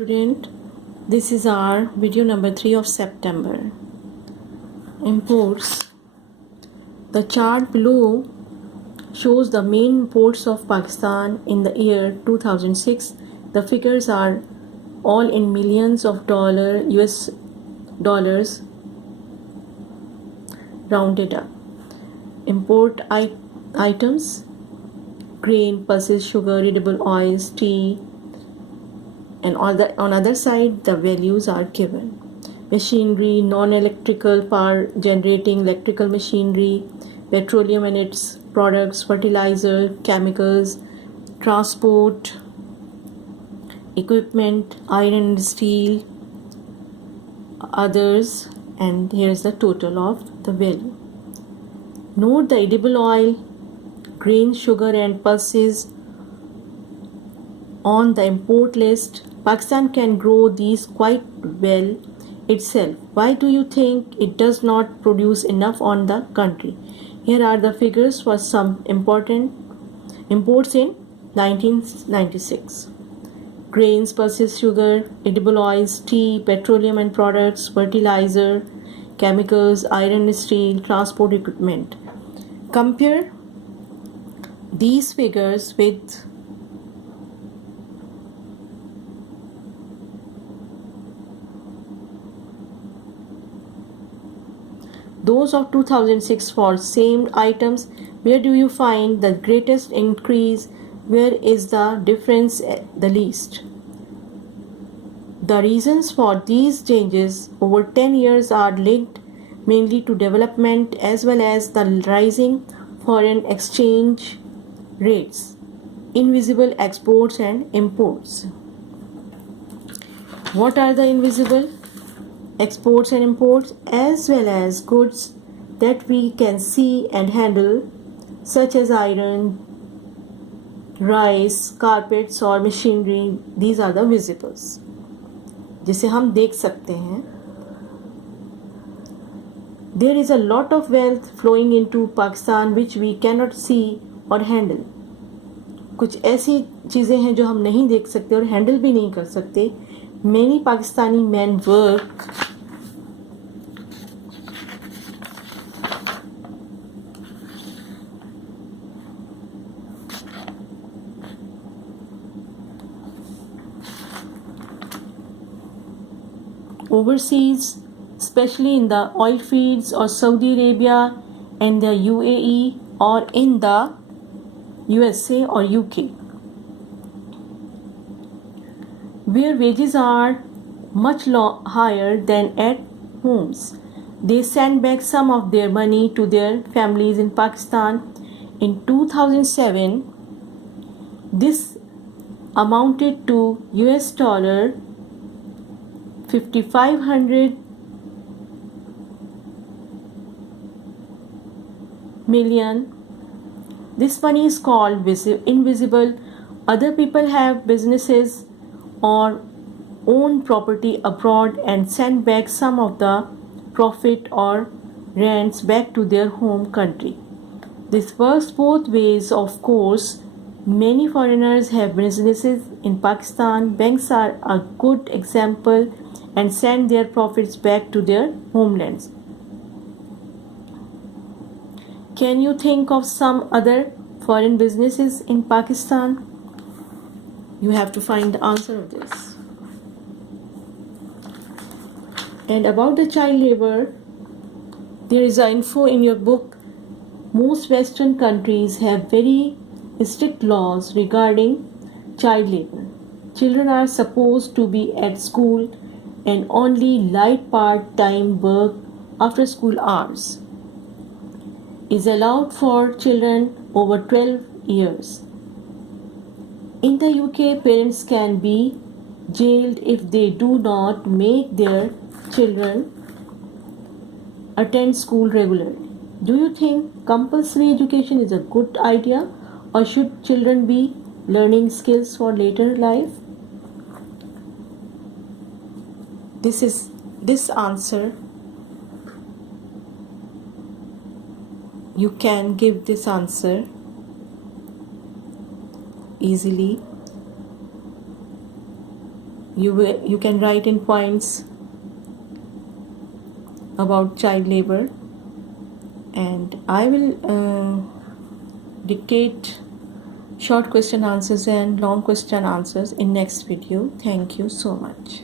Student, this is our video number 3 of September. Imports. The chart below shows the main imports of Pakistan in the year 2006. The figures are all in millions of US dollars rounded up. Import items: grain, pulses, sugar, edible oils, tea, and on other side the values are given. Machinery, non-electrical power generating electrical machinery, petroleum and its products, fertilizer, chemicals, transport equipment, iron and steel, others, and here is the total of the value. Note the edible oil, grain, sugar and pulses on the import list. Pakistan can grow these quite well itself. Why do you think it does not produce enough on the country? Here are the figures for some important imports in 1996. Grains, pulses, sugar, edible oils, tea, petroleum and products, fertilizer, chemicals, iron and steel, transport equipment. Compare these figures with those of 2006 for same items. Where do you find the greatest increase? Where is the difference the least? The reasons for these changes over 10 years are linked mainly to development as well as the rising foreign exchange rates, invisible exports and imports. What are the invisible exports and imports? As well as goods that we can see and handle, such as iron, rice, carpets or machinery. These are the visibles, जिसे हम देख सकते हैं. There is a lot of wealth flowing into Pakistan which we cannot see or handle. कुछ ऐसी चीज़ें हैं जो हम नहीं देख सकते और हैंडल भी नहीं कर सकते. Many Pakistani men work overseas, especially in the oil fields or Saudi Arabia and the UAE or in the USA or UK, where wages are much higher than at homes. They send back some of their money to their families in Pakistan. In 2007, this amounted to US dollar 5,500 million. This money is called invisible. Other people have businesses or own property abroad and send back some of the profit or rents back to their home country. This works both ways, of course. Many foreigners have businesses in Pakistan. Banks are a good example and send their profits back to their homelands. Can you think of some other foreign businesses in Pakistan? You have to find the answer of this. And about the child labor, there is an info in your book. Most Western countries have very strict laws regarding child labor. Children are supposed to be at school and only light part-time work after school hours is allowed for children over 12 years. In the UK, parents can be jailed if they do not make their children attend school regularly. Do you think compulsory education is a good idea, or should children be learning skills for later life? This answer, you can give this answer easily You can write in points about child labor, and I will dictate short question answers and long question answers in next video. Thank you so much.